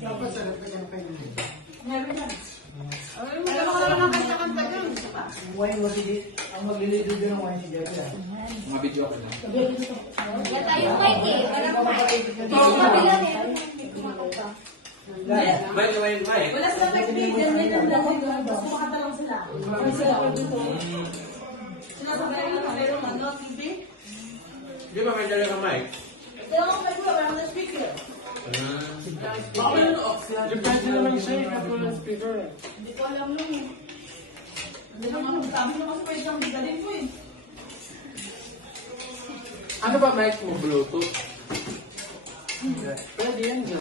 Dapat sarap ka dyan kayo. Meron na. Alam mo ka naman ang kanta-kanta dyan. Wine mo si ang maglilido dyan ng wine si Jerry. Mga video ako lang. Yan tayo, Mike eh. Alam mo, dito kabila eh. Mike. Wala silang nag-video, may nag-vlog. Basta makatalong sila. Kami sila ko dito. Sinasabay lang na mayroong ano, TV. Di ba may dala ka, Mike? Kaya ako nag-vlog, parang na-speaker. Depende naman siya, ikaw ng speaker eh. Hindi ko alam lang eh. Hindi naman, sabi naman sa pwede siyang bigalin ko eh. Ano ba mic mo? Bluetooth? Pwede yan.